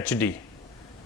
HD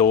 2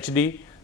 HD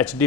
HD+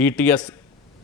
DTS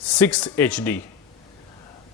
6HD